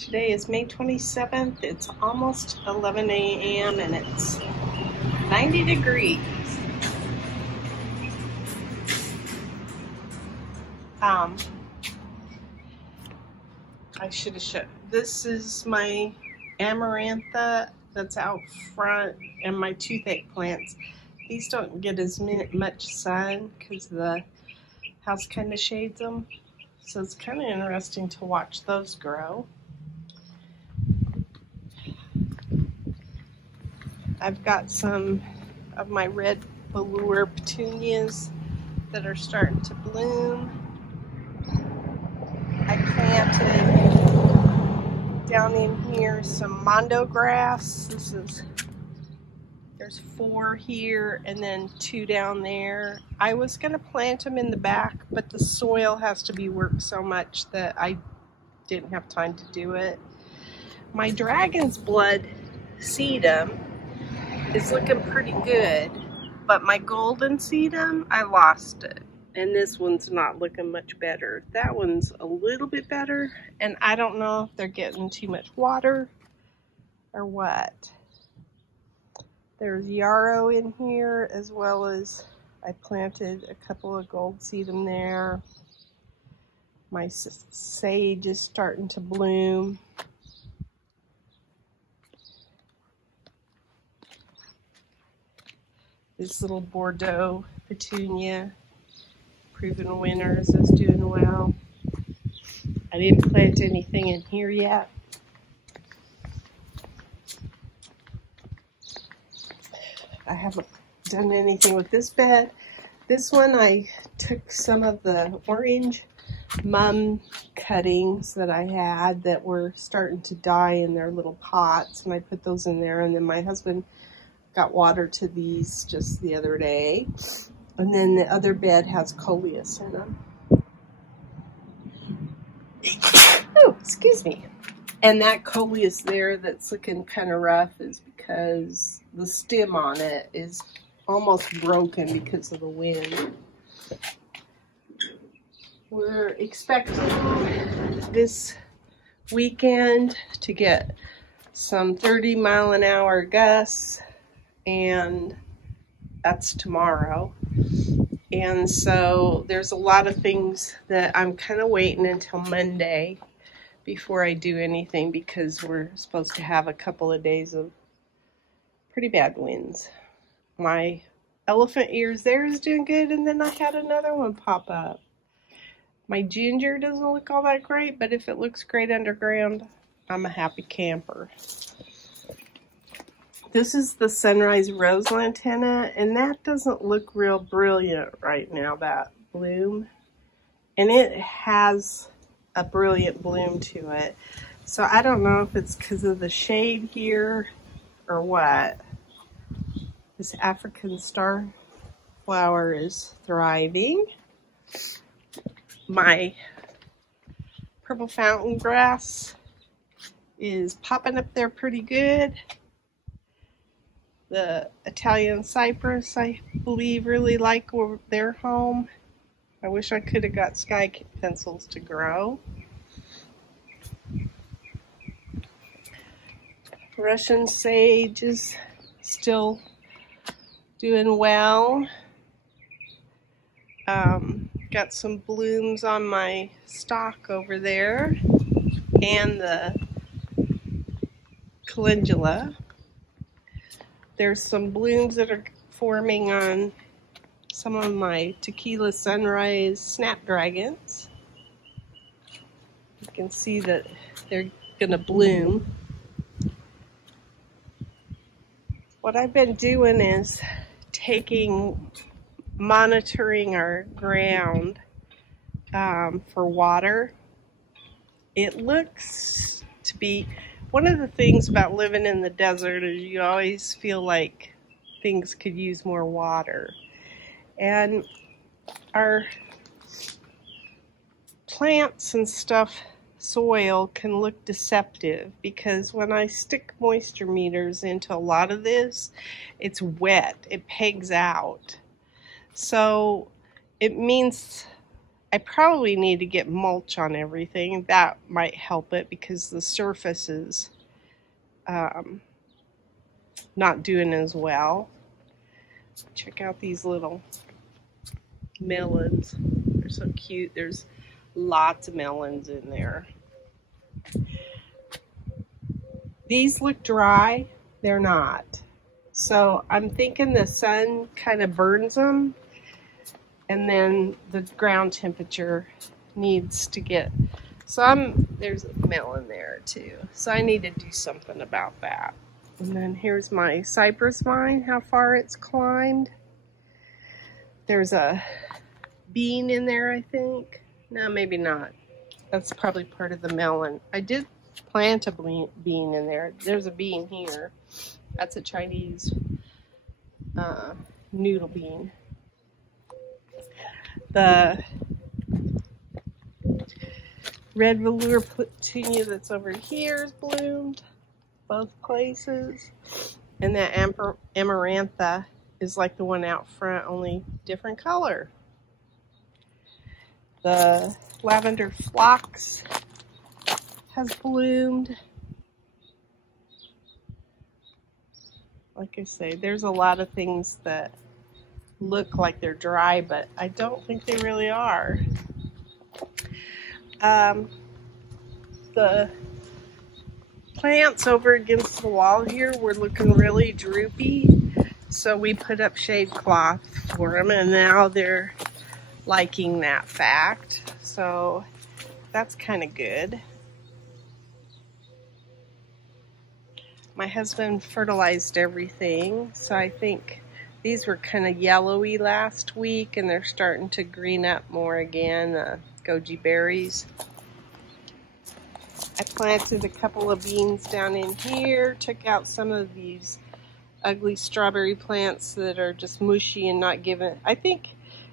Today is May 27th. It's almost 11 a.m. and it's 90 degrees. I should have showed. This is my amarantha that's out front and my toothache plants. These don't get as much sun because the house kind of shades them. So it's kind of interesting to watch those grow. I've got some of my red velour petunias that are starting to bloom. I planted down in here some mondo grass. There's 4 here and then 2 down there. I was going to plant them in the back, but the soil has to be worked so much that I didn't have time to do it. My dragon's blood sedum is looking pretty good, but my golden sedum, I lost it. And this one's not looking much better. That one's a little bit better, and I don't know if they're getting too much water or what. There's yarrow in here, as well as I planted a couple of gold sedum there. My sage is starting to bloom. This little Bordeaux petunia, Proven Winners, is doing well. I didn't plant anything in here yet. I haven't done anything with this bed. This one I took some of the orange mum cuttings that I had that were starting to die in their little pots, and I put those in there, and then my husband got water to these just the other day. And then the other bed has coleus in them. Oh, excuse me. And that coleus there that's looking kind of rough is because the stem on it is almost broken because of the wind. We're expecting this weekend to get some 30-mile-an-hour gusts, and that's tomorrow. And so there's a lot of things that I'm kind of waiting until Monday before I do anything, because we're supposed to have a couple of days of pretty bad winds. My elephant ears there is doing good, and then I had another one pop up. My ginger doesn't look all that great, but if it looks great underground, I'm a happy camper. This is the sunrise rose lantana, and that doesn't look real brilliant right now, that bloom. And it has a brilliant bloom to it. So I don't know if it's because of the shade here or what. This African star flower is thriving. My purple fountain grass is popping up there pretty good. The Italian cypress, I believe, really like their home. I wish I could have got sky pencils to grow. Russian sage is still doing well. Got some blooms on my stalk over there, and the calendula. There's some blooms that are forming on some of my tequila sunrise snapdragons. You can see that they're gonna bloom. What I've been doing is monitoring our ground for water. It looks to be, one of the things about living in the desert is you always feel like things could use more water. And our plants and stuff, soil, can look deceptive, because when I stick moisture meters into a lot of this, it's wet. It pegs out. So it means I probably need to get mulch on everything. That might help it because the surface is not doing as well. Check out these little melons. They're so cute. There's lots of melons in there. These look dry. They're not. So I'm thinking the sun kind of burns them, and then the ground temperature needs to get, so there's a melon there too. So I need to do something about that. And then here's my cypress vine, how far it's climbed. There's a bean in there, I think. No, maybe not. That's probably part of the melon. I did plant a bean in there. There's a bean here. That's a Chinese noodle bean. The red velour petunia that's over here is bloomed, both places. And that amarantha is like the one out front, only different color. The lavender phlox has bloomed. Like I say, there's a lot of things that look like they're dry, but I don't think they really are. The plants over against the wall here were looking really droopy, so we put up shade cloth for them, and now they're liking that fact, so that's kind of good. My husband fertilized everything, so I think these were kind of yellowy last week, and they're starting to green up more again, goji berries. I planted a couple of beans down in here, took out some of these ugly strawberry plants that are just mushy and not giving. I think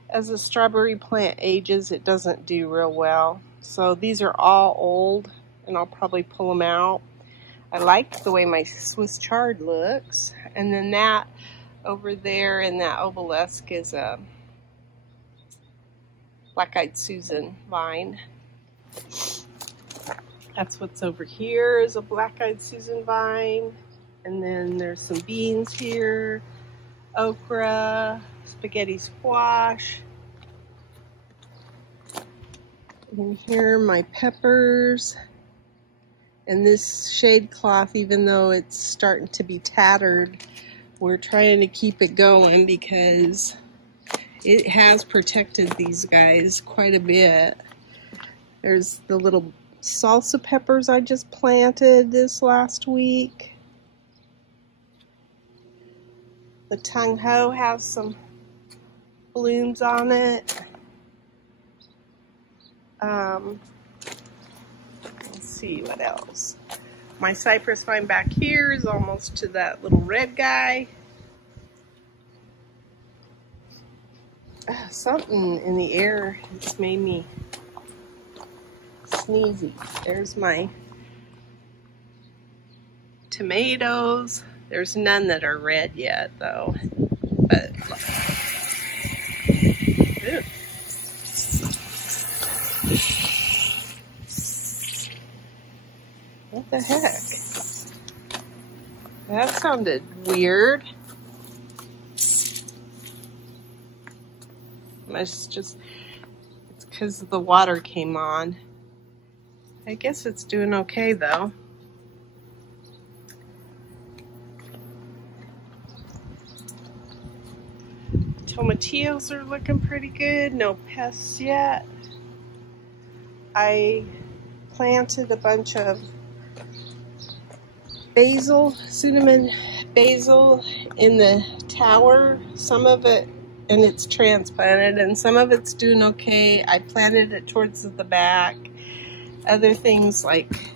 as a strawberry plant ages, it doesn't do real well. So these are all old, and I'll probably pull them out. I like the way my Swiss chard looks. And then that over there in that obelisk is a black-eyed Susan vine. That's what's over here is a black-eyed Susan vine. And then there's some beans here, okra, spaghetti squash. And here are my peppers. And this shade cloth, even though it's starting to be tattered, we're trying to keep it going because it has protected these guys quite a bit. There's the little salsa peppers I just planted this last week. The tung ho has some blooms on it. Let's see what else. My cypress vine back here is almost to that little red guy. Something in the air just made me sneezy. There's my tomatoes. There's none that are red yet though. But ew. What the heck? That sounded weird. It's because the water came on. I guess it's doing okay though. Tomatillos are looking pretty good. No pests yet. I planted a bunch of basil, cinnamon basil in the tower. Some of it, and it's transplanted, and some of it's doing okay. I planted it towards the back. Other things like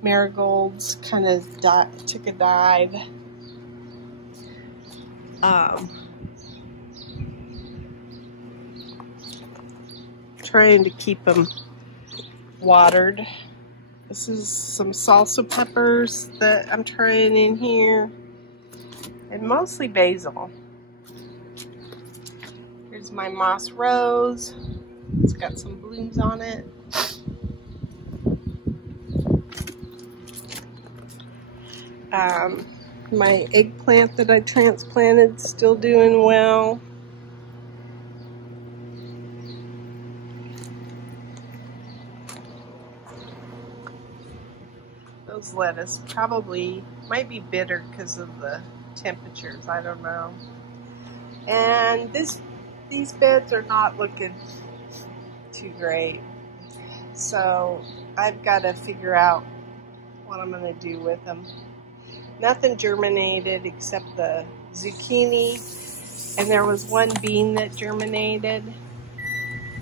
marigolds kind of took a dive. Trying to keep them watered. This is some salsa peppers that I'm trying in here, and mostly basil. Here's my moss rose. It's got some blooms on it. My eggplant that I transplanted is still doing well. Those lettuce probably might be bitter because of the temperatures. I don't know. And these beds are not looking too great. So I've got to figure out what I'm going to do with them. Nothing germinated except the zucchini, and there was one bean that germinated.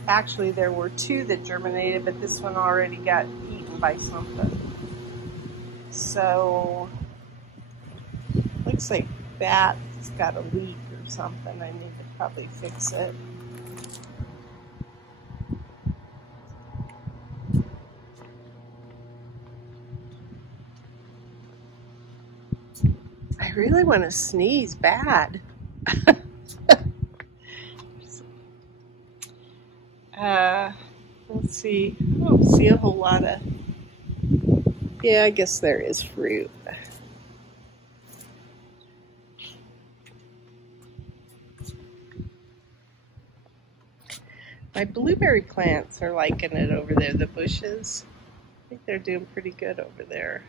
Actually, there were two that germinated, but this one already got eaten by something. So, looks like that's got a leak or something. I need to probably fix it. I really want to sneeze bad. Let's see. I don't see a whole lot of... Yeah, I guess there is fruit. My blueberry plants are liking it over there, the bushes. I think they're doing pretty good over there.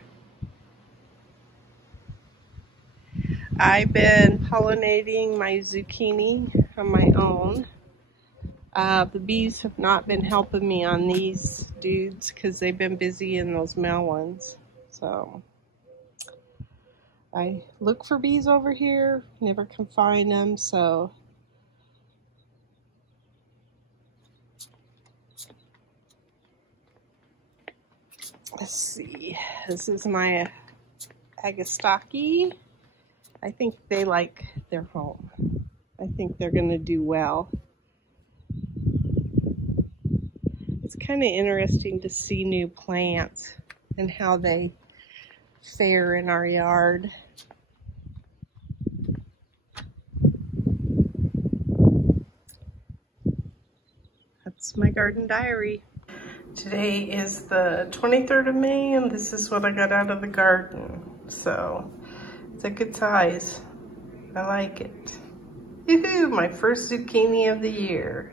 I've been pollinating my zucchini on my own. The bees have not been helping me on these dudes because they've been busy in those male ones. So I look for bees over here, never can find them, so let's see. This is my Agastaki. I think they like their home. I think they're going to do well. It's kind of interesting to see new plants and how they fare in our yard. That's my garden diary. Today is the 23rd of May, and this is what I got out of the garden. So it's a good size. I like it. Woohoo! My first zucchini of the year.